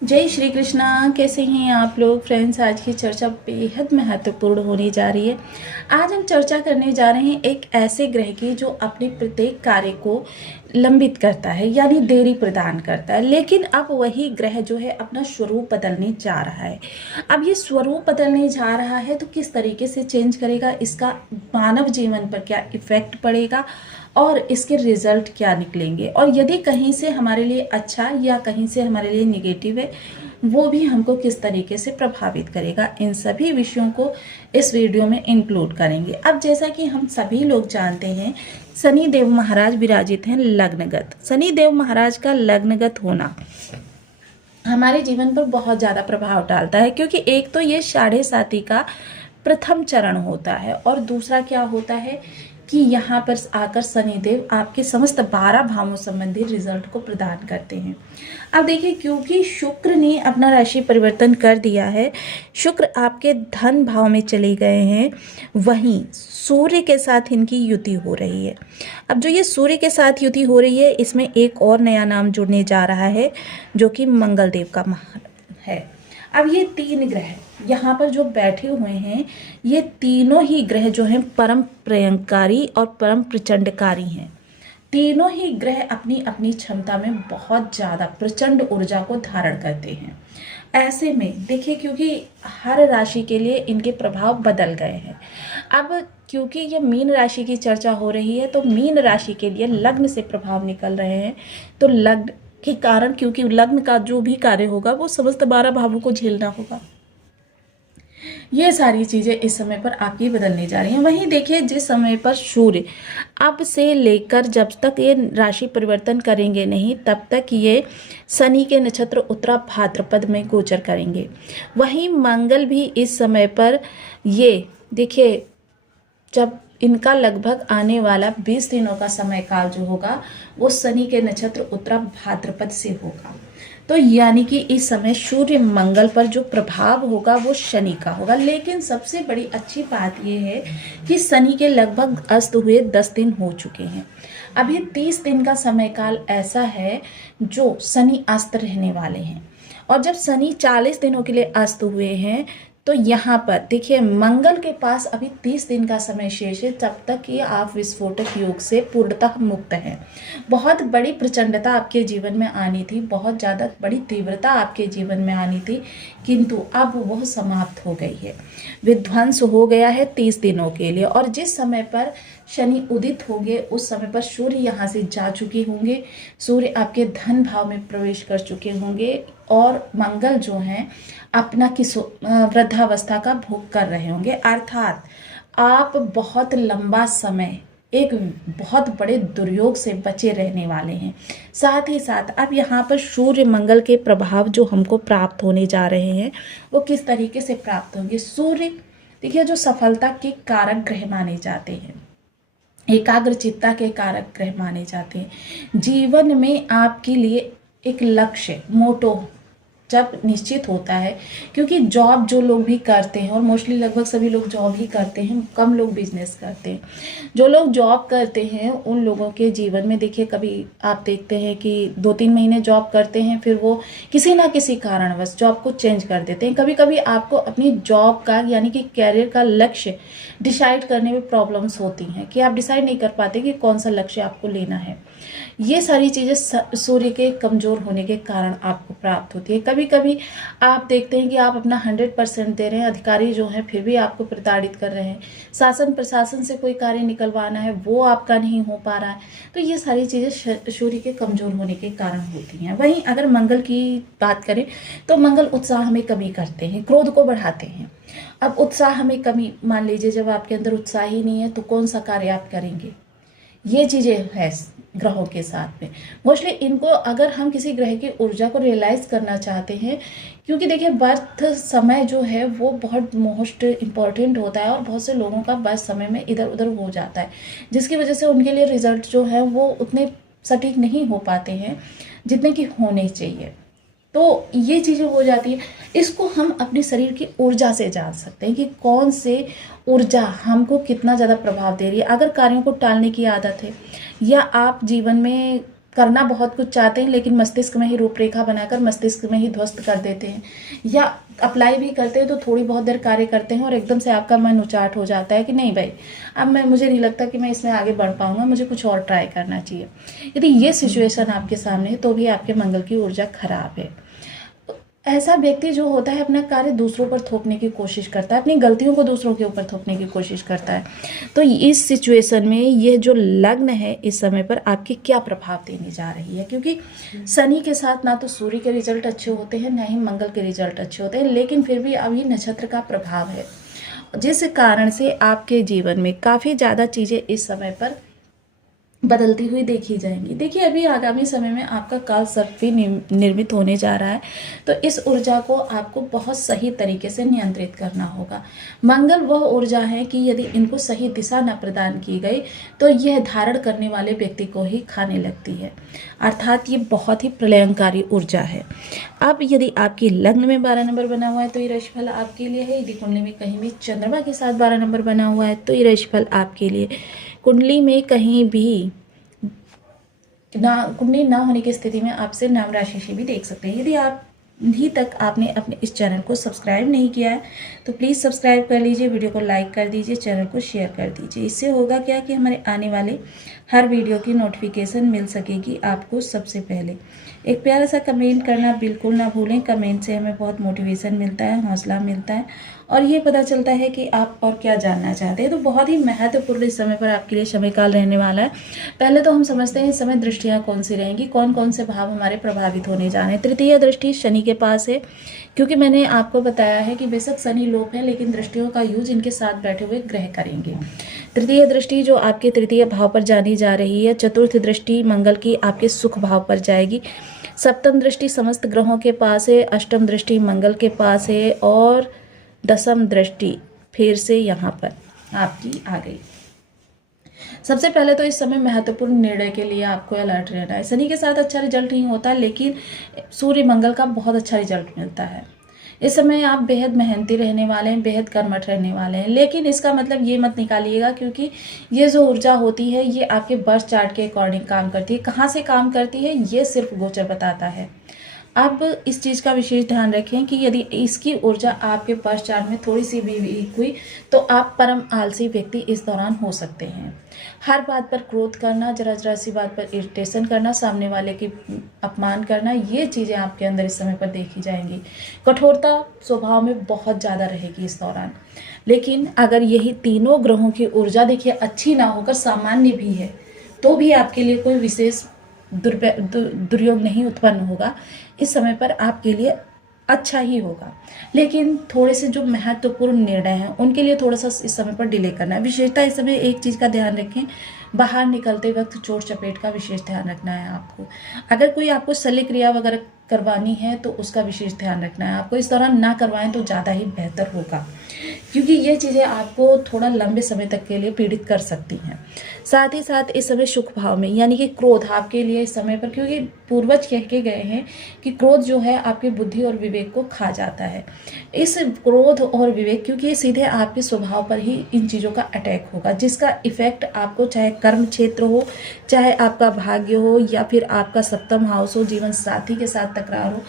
जय श्री कृष्णा। कैसे हैं आप लोग फ्रेंड्स। आज की चर्चा बेहद महत्वपूर्ण होने जा रही है। आज हम चर्चा करने जा रहे हैं एक ऐसे ग्रह की जो अपने प्रत्येक कार्य को लंबित करता है, यानी देरी प्रदान करता है। लेकिन अब वही ग्रह जो है अपना स्वरूप बदलने जा रहा है। अब ये स्वरूप बदलने जा रहा है तो किस तरीके से चेंज करेगा, इसका मानव जीवन पर क्या इफेक्ट पड़ेगा और इसके रिजल्ट क्या निकलेंगे, और यदि कहीं से हमारे लिए अच्छा या कहीं से हमारे लिए निगेटिव है वो भी हमको किस तरीके से प्रभावित करेगा, इन सभी विषयों को इस वीडियो में इंक्लूड करेंगे। अब जैसा कि हम सभी लोग जानते हैं, शनि देव महाराज विराजित हैं लग्नगत। शनि देव महाराज का लग्नगत होना हमारे जीवन पर बहुत ज़्यादा प्रभाव डालता है, क्योंकि एक तो ये साढ़े साती का प्रथम चरण होता है और दूसरा क्या होता है कि यहाँ पर आकर शनिदेव आपके समस्त 12 भावों संबंधी रिजल्ट को प्रदान करते हैं। अब देखिए, क्योंकि शुक्र ने अपना राशि परिवर्तन कर दिया है, शुक्र आपके धन भाव में चले गए हैं, वहीं सूर्य के साथ इनकी युति हो रही है। अब जो ये सूर्य के साथ युति हो रही है, इसमें एक और नया नाम जुड़ने जा रहा है जो कि मंगल देव का है। अब ये तीन ग्रह यहाँ पर जो बैठे हुए हैं, ये तीनों ही ग्रह जो हैं परम प्रयंकारी और परम प्रचंडकारी हैं। तीनों ही ग्रह अपनी अपनी क्षमता में बहुत ज़्यादा प्रचंड ऊर्जा को धारण करते हैं। ऐसे में देखिए, क्योंकि हर राशि के लिए इनके प्रभाव बदल गए हैं। अब क्योंकि ये मीन राशि की चर्चा हो रही है, तो मीन राशि के लिए लग्न से प्रभाव निकल रहे हैं। तो लग्न के कारण, क्योंकि लग्न का जो भी कार्य होगा वो समस्त 12 भावों को झेलना होगा, ये सारी चीज़ें इस समय पर आपकी बदलने जा रही हैं। वहीं देखिए, जिस समय पर सूर्य अब से लेकर जब तक ये राशि परिवर्तन करेंगे नहीं, तब तक ये शनि के नक्षत्र उत्तरा भाद्रपद में गोचर करेंगे। वहीं मंगल भी इस समय पर, ये देखिए, जब इनका लगभग आने वाला 20 दिनों का समय काल जो होगा वो शनि के नक्षत्र उत्तरा भाद्रपद से होगा। तो यानी कि इस समय सूर्य मंगल पर जो प्रभाव होगा वो शनि का होगा। लेकिन सबसे बड़ी अच्छी बात यह है कि शनि के लगभग अस्त हुए 10 दिन हो चुके हैं। अभी 30 दिन का समय काल ऐसा है जो शनि अस्त रहने वाले हैं, और जब शनि 40 दिनों के लिए अस्त हुए हैं तो यहाँ पर देखिए, मंगल के पास अभी 30 दिन का समय शेष है, तब तक ये आप विस्फोटक योग से पूर्णतः मुक्त हैं। बहुत बड़ी प्रचंडता आपके जीवन में आनी थी, बहुत ज़्यादा बड़ी तीव्रता आपके जीवन में आनी थी, किंतु अब वह समाप्त हो गई है, विध्वंस हो गया है 30 दिनों के लिए। और जिस समय पर शनि उदित होंगे उस समय पर सूर्य यहाँ से जा चुके होंगे, सूर्य आपके धन भाव में प्रवेश कर चुके होंगे, और मंगल जो हैं अपना वृद्धावस्था का भोग कर रहे होंगे। अर्थात आप बहुत लंबा समय एक बहुत बड़े दुर्योग से बचे रहने वाले हैं। साथ ही साथ अब यहाँ पर सूर्य मंगल के प्रभाव जो हमको प्राप्त होने जा रहे हैं वो किस तरीके से प्राप्त होंगे। सूर्य देखिए, जो सफलता के कारक ग्रह माने जाते हैं, एकाग्रचित्ता के कारक ग्रह माने जाते हैं। जीवन में आपके लिए एक लक्ष्य, मोटो जब निश्चित होता है, क्योंकि जॉब जो लोग भी करते हैं, और मोस्टली लगभग सभी लोग जॉब ही करते हैं, कम लोग बिजनेस करते हैं। जो लोग जॉब करते हैं उन लोगों के जीवन में देखिए, कभी आप देखते हैं कि 2-3 महीने जॉब करते हैं, फिर वो किसी ना किसी कारणवश जॉब को चेंज कर देते हैं। कभी कभी आपको अपनी जॉब का यानी कि कैरियर का लक्ष्य डिसाइड करने में प्रॉब्लम्स होती हैं कि आप डिसाइड नहीं कर पाते कि कौन सा लक्ष्य आपको लेना है। ये सारी चीज़ें सूर्य के कमज़ोर होने के कारण आपको प्राप्त होती है। कभी कभी आप देखते हैं कि आप अपना 100% दे रहे हैं, अधिकारी जो हैं फिर भी आपको प्रताड़ित कर रहे हैं, शासन प्रशासन से कोई कार्य निकलवाना है वो आपका नहीं हो पा रहा है। तो ये सारी चीज़ें सूर्य के कमज़ोर होने के कारण होती हैं। वहीं अगर मंगल की बात करें तो मंगल उत्साह में कमी करते हैं, क्रोध को बढ़ाते हैं। अब उत्साह में कमी, मान लीजिए जब आपके अंदर उत्साह ही नहीं है तो कौन सा कार्य आप करेंगे। ये चीज़ें हैं ग्रहों के साथ में। मोस्टली इनको अगर हम किसी ग्रह की ऊर्जा को रियलाइज़ करना चाहते हैं, क्योंकि देखिए बर्थ समय जो है वो बहुत मोस्ट इम्पॉर्टेंट होता है, और बहुत से लोगों का बर्थ समय में इधर उधर हो जाता है, जिसकी वजह से उनके लिए रिजल्ट जो है वो उतने सटीक नहीं हो पाते हैं जितने कि होने चाहिए। तो ये चीज़ें हो जाती है। इसको हम अपने शरीर की ऊर्जा से जान सकते हैं कि कौन से ऊर्जा हमको कितना ज़्यादा प्रभाव दे रही है। अगर कार्यों को टालने की आदत है, या आप जीवन में करना बहुत कुछ चाहते हैं, लेकिन मस्तिष्क में ही रूपरेखा बनाकर मस्तिष्क में ही ध्वस्त कर देते हैं, या अप्लाई भी करते हैं तो थोड़ी बहुत देर कार्य करते हैं और एकदम से आपका मन उचाट हो जाता है कि नहीं भाई, अब मुझे नहीं लगता कि मैं इसमें आगे बढ़ पाऊंगा, मुझे कुछ और ट्राई करना चाहिए। यदि ये सिचुएशन आपके सामने है तो भी आपके मंगल की ऊर्जा खराब है। ऐसा व्यक्ति जो होता है अपना कार्य दूसरों पर थोपने की कोशिश करता है, अपनी गलतियों को दूसरों के ऊपर थोपने की कोशिश करता है। तो इस सिचुएशन में ये जो लग्न है इस समय पर आपके क्या प्रभाव देने जा रही है, क्योंकि शनि के साथ ना तो सूर्य के रिजल्ट अच्छे होते हैं, ना ही मंगल के रिजल्ट अच्छे होते हैं, लेकिन फिर भी अभी नक्षत्र का प्रभाव है, जिस कारण से आपके जीवन में काफ़ी ज़्यादा चीज़ें इस समय पर बदलती हुई देखी जाएंगी। देखिए, अभी आगामी समय में आपका काल सर्प भी निर्मित होने जा रहा है, तो इस ऊर्जा को आपको बहुत सही तरीके से नियंत्रित करना होगा। मंगल वह ऊर्जा है कि यदि इनको सही दिशा न प्रदान की गई तो यह धारण करने वाले व्यक्ति को ही खाने लगती है, अर्थात ये बहुत ही प्रलयंकारी ऊर्जा है। अब यदि आपकी लग्न में 12 नंबर बना हुआ है तो ये राशिफल आपके लिए है। यदि कुंडली में कहीं भी चंद्रमा के साथ 12 नंबर बना हुआ है तो ये राशिफल आपके लिए। कुंडली में कहीं भी कुंडली ना होने की स्थिति में आप सिर्फ नाम राशि से भी देख सकते हैं। यदि आप अभी तक आपने अपने इस चैनल को सब्सक्राइब नहीं किया है तो प्लीज़ सब्सक्राइब कर लीजिए, वीडियो को लाइक कर दीजिए, चैनल को शेयर कर दीजिए। इससे होगा क्या कि हमारे आने वाले हर वीडियो की नोटिफिकेशन मिल सकेगी आपको सबसे पहले। एक प्यारा सा कमेंट करना बिल्कुल ना भूलें, कमेंट से हमें बहुत मोटिवेशन मिलता है, हौसला मिलता है और ये पता चलता है कि आप और क्या जानना चाहते हैं। तो बहुत ही महत्वपूर्ण इस समय पर आपके लिए समय काल रहने वाला है। पहले तो हम समझते हैं इस समय दृष्टियाँ कौन सी रहेंगी, कौन कौन से भाव हमारे प्रभावित होने जा रहे हैं। तृतीय दृष्टि शनि के पास है, क्योंकि मैंने आपको बताया है कि बेशक शनि लोप है लेकिन दृष्टियों का यूज इनके साथ बैठे हुए ग्रह करेंगे। तृतीय दृष्टि जो आपके तृतीय भाव पर जानी जा रही है। चतुर्थ दृष्टि मंगल की आपके सुख भाव पर जाएगी। सप्तम दृष्टि समस्त ग्रहों के पास है। अष्टम दृष्टि मंगल के पास है और दसम दृष्टि फिर से यहाँ पर आपकी आ गई। सबसे पहले तो इस समय महत्वपूर्ण निर्णय के लिए आपको अलर्ट रहना है। शनि के साथ अच्छा रिजल्ट नहीं होता लेकिन सूर्य मंगल का बहुत अच्छा रिजल्ट मिलता है। इस समय आप बेहद मेहनती रहने वाले हैं, बेहद कर्मठ रहने वाले हैं, लेकिन इसका मतलब ये मत निकालिएगा क्योंकि ये जो ऊर्जा होती है ये आपके बर्थ चार्ट के अकॉर्डिंग काम करती है। कहाँ से काम करती है ये सिर्फ गोचर बताता है। अब इस चीज़ का विशेष ध्यान रखें कि यदि इसकी ऊर्जा आपके बर्थ चार्ट में थोड़ी सी भी वीक हुई तो आप परम आलसी व्यक्ति इस दौरान हो सकते हैं। हर बात पर क्रोध करना, जरा जरा सी बात पर इरिटेशन करना, सामने वाले की अपमान करना, ये चीज़ें आपके अंदर इस समय पर देखी जाएंगी। कठोरता स्वभाव में बहुत ज़्यादा रहेगी इस दौरान। लेकिन अगर यही तीनों ग्रहों की ऊर्जा देखिए अच्छी ना होकर सामान्य भी है तो भी आपके लिए कोई विशेष दुर्योग नहीं उत्पन्न होगा। इस समय पर आपके लिए अच्छा ही होगा, लेकिन थोड़े से जो महत्वपूर्ण निर्णय हैं उनके लिए थोड़ा सा इस समय पर डिले करना है। विशेषता इस समय एक चीज़ का ध्यान रखें, बाहर निकलते वक्त चोट चपेट का विशेष ध्यान रखना है आपको। अगर कोई आपको शल्य क्रिया वगैरह करवानी है तो उसका विशेष ध्यान रखना है आपको। इस दौरान ना करवाएं तो ज़्यादा ही बेहतर होगा, क्योंकि ये चीज़ें आपको थोड़ा लंबे समय तक के लिए पीड़ित कर सकती हैं। साथ ही साथ इस समय सुख भाव में यानी कि क्रोध आपके लिए इस समय पर, क्योंकि पूर्वज कह के गए हैं कि क्रोध जो है आपकी बुद्धि और विवेक को खा जाता है। इस क्रोध और विवेक, क्योंकि ये सीधे आपके स्वभाव पर ही इन चीज़ों का अटैक होगा, जिसका इफेक्ट आपको चाहे कर्म क्षेत्र हो, चाहे आपका भाग्य हो, या फिर आपका सप्तम हाउस हो, जीवन साथी के साथ तकरार हो,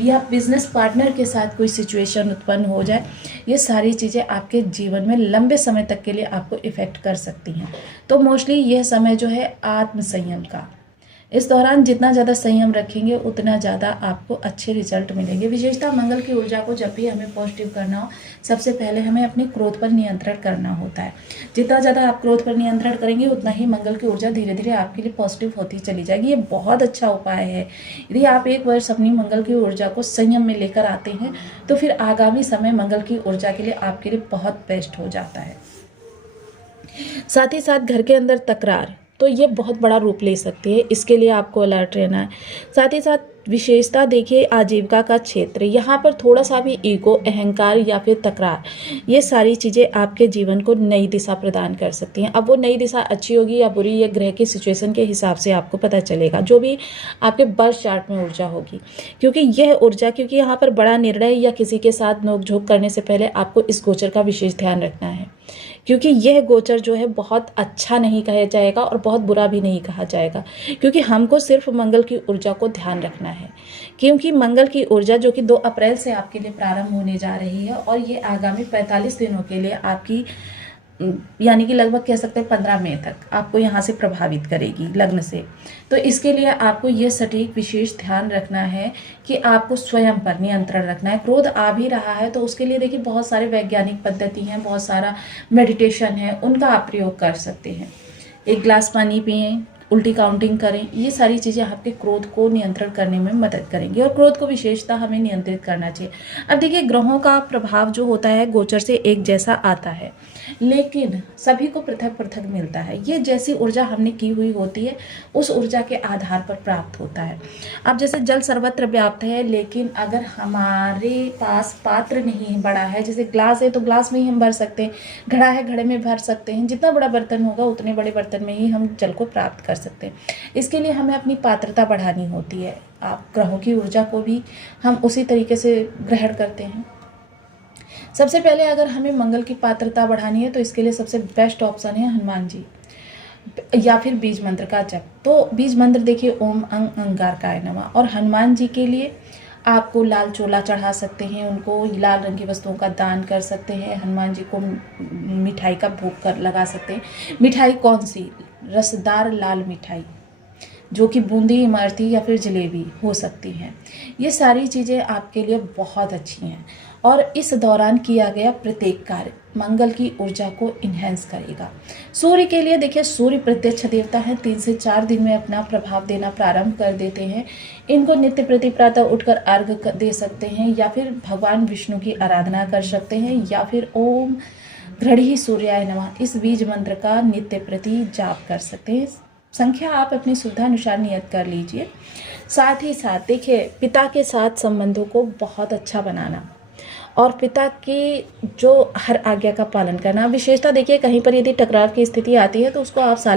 या बिजनेस पार्टनर के साथ कोई सिचुएशन उत्पन्न हो जाए, ये सारी चीज़ें आपके जीवन में लंबे समय तक के लिए आपको इफ़ेक्ट कर सकती हैं। तो मोस्टली यह समय जो है आत्म संयम का, इस दौरान जितना ज़्यादा संयम रखेंगे उतना ज़्यादा आपको अच्छे रिजल्ट मिलेंगे। विशेषता मंगल की ऊर्जा को जब भी हमें पॉजिटिव करना हो, सबसे पहले हमें अपने क्रोध पर नियंत्रण करना होता है। जितना ज़्यादा आप क्रोध पर नियंत्रण करेंगे उतना ही मंगल की ऊर्जा धीरे धीरे आपके लिए पॉजिटिव होती चली जाएगी। ये बहुत अच्छा उपाय है। यदि आप एक वर्ष अपनी मंगल की ऊर्जा को संयम में लेकर आते हैं तो फिर आगामी समय मंगल की ऊर्जा के लिए आपके लिए बहुत बेस्ट हो जाता है। साथ ही साथ घर के अंदर तकरार, तो ये बहुत बड़ा रूप ले सकती है, इसके लिए आपको अलर्ट रहना है। साथ ही साथ विशेषता देखिए आजीविका का क्षेत्र, यहाँ पर थोड़ा सा भी ईगो, अहंकार या फिर तकरार, ये सारी चीज़ें आपके जीवन को नई दिशा प्रदान कर सकती हैं। अब वो नई दिशा अच्छी होगी या बुरी, ये ग्रह की सिचुएशन के हिसाब से आपको पता चलेगा, जो भी आपके बर्थ चार्ट में ऊर्जा होगी। क्योंकि यह ऊर्जा, क्योंकि यहाँ पर बड़ा निर्णय या किसी के साथ नोकझोंक करने से पहले आपको इस गोचर का विशेष ध्यान रखना है, क्योंकि यह गोचर जो है बहुत अच्छा नहीं कहा जाएगा और बहुत बुरा भी नहीं कहा जाएगा, क्योंकि हमको सिर्फ मंगल की ऊर्जा को ध्यान रखना है। क्योंकि मंगल की ऊर्जा जो कि 2 अप्रैल से आपके लिए प्रारंभ होने जा रही है और ये आगामी 45 दिनों के लिए आपकी यानी कि लगभग कह सकते हैं 15 मई तक आपको यहाँ से प्रभावित करेगी लग्न से। तो इसके लिए आपको ये सटीक विशेष ध्यान रखना है कि आपको स्वयं पर नियंत्रण रखना है। क्रोध आ भी रहा है तो उसके लिए देखिए बहुत सारे वैज्ञानिक पद्धति हैं, बहुत सारा मेडिटेशन है, उनका आप प्रयोग कर सकते हैं। 1 गिलास पानी पिएं, उल्टी काउंटिंग करें, ये सारी चीज़ें आपके क्रोध को नियंत्रण करने में मदद करेंगी और क्रोध को विशेषता हमें नियंत्रित करना चाहिए। अब देखिए ग्रहों का प्रभाव जो होता है गोचर से एक जैसा आता है, लेकिन सभी को पृथक पृथक मिलता है। ये जैसी ऊर्जा हमने की हुई होती है उस ऊर्जा के आधार पर प्राप्त होता है। अब जैसे जल सर्वत्र व्याप्त है, लेकिन अगर हमारे पास पात्र नहीं बड़ा है, जैसे ग्लास है तो ग्लास में ही हम भर सकते हैं, घड़ा है घड़े में भर सकते हैं, जितना बड़ा बर्तन होगा उतने बड़े बर्तन में ही हम जल को प्राप्त कर सकते हैं। इसके लिए हमें अपनी पात्रता बढ़ानी होती है। आप ग्रहों की ऊर्जा को भी हम उसी तरीके से ग्रहण करते हैं। सबसे पहले अगर हमें मंगल की पात्रता बढ़ानी है तो इसके लिए सबसे बेस्ट ऑप्शन है हनुमान जी या फिर बीज मंत्र का जप। तो बीज मंत्र देखिए ओम अंग अंगारकाय नमः, और हनुमान जी के लिए आपको लाल चोला चढ़ा सकते हैं, उनको लाल रंग की वस्तुओं का दान कर सकते हैं। हनुमान जी को मिठाई का भोग कर लगा सकते हैं। मिठाई कौन सी? रसदार लाल मिठाई जो कि बूंदी, इमरती या फिर जलेबी हो सकती हैं। ये सारी चीज़ें आपके लिए बहुत अच्छी हैं और इस दौरान किया गया प्रत्येक कार्य मंगल की ऊर्जा को इन्हेंस करेगा। सूर्य के लिए देखिए सूर्य प्रत्यक्ष देवता है, 3 से 4 दिन में अपना प्रभाव देना प्रारंभ कर देते हैं। इनको नित्य प्रति प्रातः उठकर अर्घ्य दे सकते हैं या फिर भगवान विष्णु की आराधना कर सकते हैं या फिर ओम घृणी सूर्याय नमः इस बीज मंत्र का नित्य प्रति जाप कर सकते हैं। संख्या आप अपनी सुविधा अनुसार नियत कर लीजिए। साथ ही साथ देखिए पिता के साथ संबंधों को बहुत अच्छा बनाना और पिता की जो हर आज्ञा का पालन करना। विशेषता देखिए कहीं पर यदि टकराव की स्थिति आती है तो उसको आप